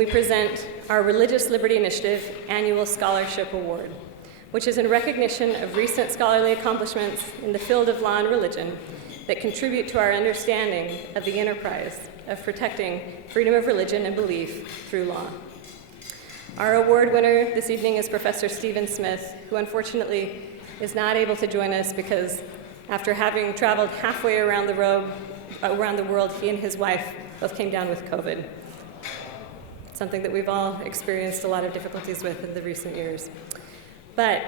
we present our Religious Liberty Initiative Annual Scholarship Award, which is in recognition of recent scholarly accomplishments in the field of law and religion that contribute to our understanding of the enterprise of protecting freedom of religion and belief through law. Our award winner this evening is Professor Stephen Smith, who unfortunately is not able to join us because after having traveled halfway around the world, he and his wife both came down with COVID. Something that we've all experienced a lot of difficulties with in the recent years. But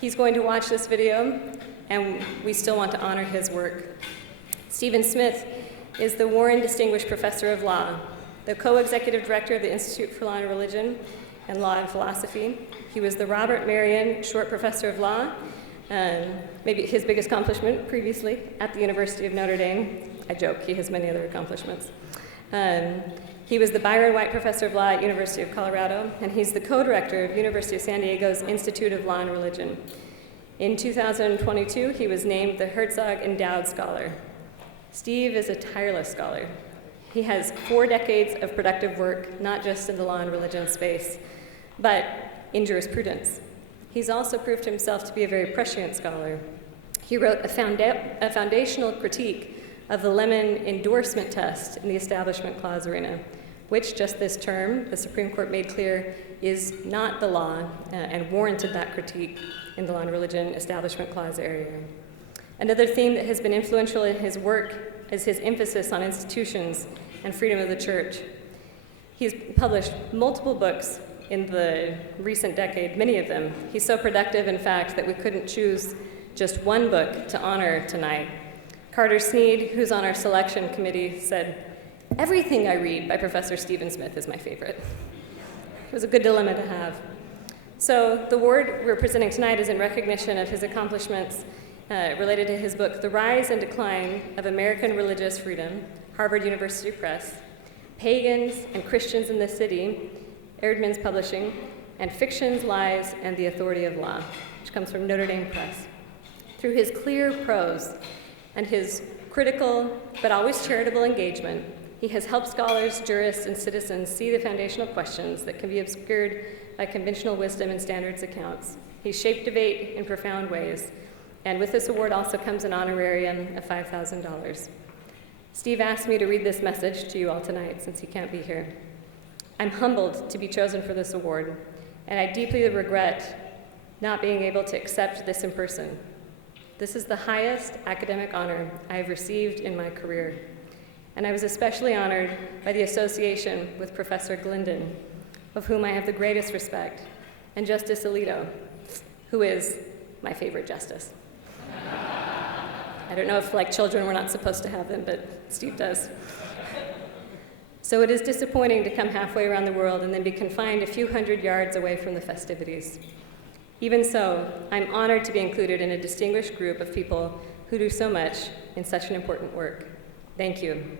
he's going to watch this video, and we still want to honor his work. Stephen Smith is the Warren Distinguished Professor of Law, the co-executive director of the Institute for Law and Religion and Law and Philosophy. He was the Robert Marion Short Professor of Law, maybe his biggest accomplishment previously at the University of Notre Dame. I joke, he has many other accomplishments. He was the Byron White Professor of Law at University of Colorado, and he's the co-director of University of San Diego's Institute of Law and Religion. In 2022, he was named the Herzog Endowed Scholar. Steve is a tireless scholar. He has 4 decades of productive work, not just in the law and religion space, but in jurisprudence. He's also proved himself to be a very prescient scholar. He wrote a foundational critique of the Lemon endorsement test in the Establishment Clause arena, which just this term, the Supreme Court made clear, is not the law and warranted that critique in the law and religion Establishment Clause area. Another theme that has been influential in his work is his emphasis on institutions and freedom of the church. He's published multiple books in the recent decade, many of them. He's so productive, in fact, that we couldn't choose just one book to honor tonight. Carter Sneed, who's on our selection committee, said, "Everything I read by Professor Stephen Smith is my favorite." It was a good dilemma to have. So the award we're presenting tonight is in recognition of his accomplishments related to his book, The Rise and Decline of American Religious Freedom, Harvard University Press, Pagans and Christians in the City, Erdman's Publishing, and Fictions, Lies, and the Authority of Law, which comes from Notre Dame Press. Through his clear prose and his critical but always charitable engagement, he has helped scholars, jurists, and citizens see the foundational questions that can be obscured by conventional wisdom and standards accounts. He's shaped debate in profound ways, and with this award also comes an honorarium of $5,000. Steve asked me to read this message to you all tonight since he can't be here. I'm humbled to be chosen for this award, and I deeply regret not being able to accept this in person. This is the highest academic honor I have received in my career, and I was especially honored by the association with Professor Glendon, of whom I have the greatest respect, and Justice Alito, who is my favorite justice. I don't know if, like children, we're not supposed to have them, but Steve does. So it is disappointing to come halfway around the world and then be confined a few hundred yards away from the festivities. Even so, I'm honored to be included in a distinguished group of people who do so much in such an important work. Thank you.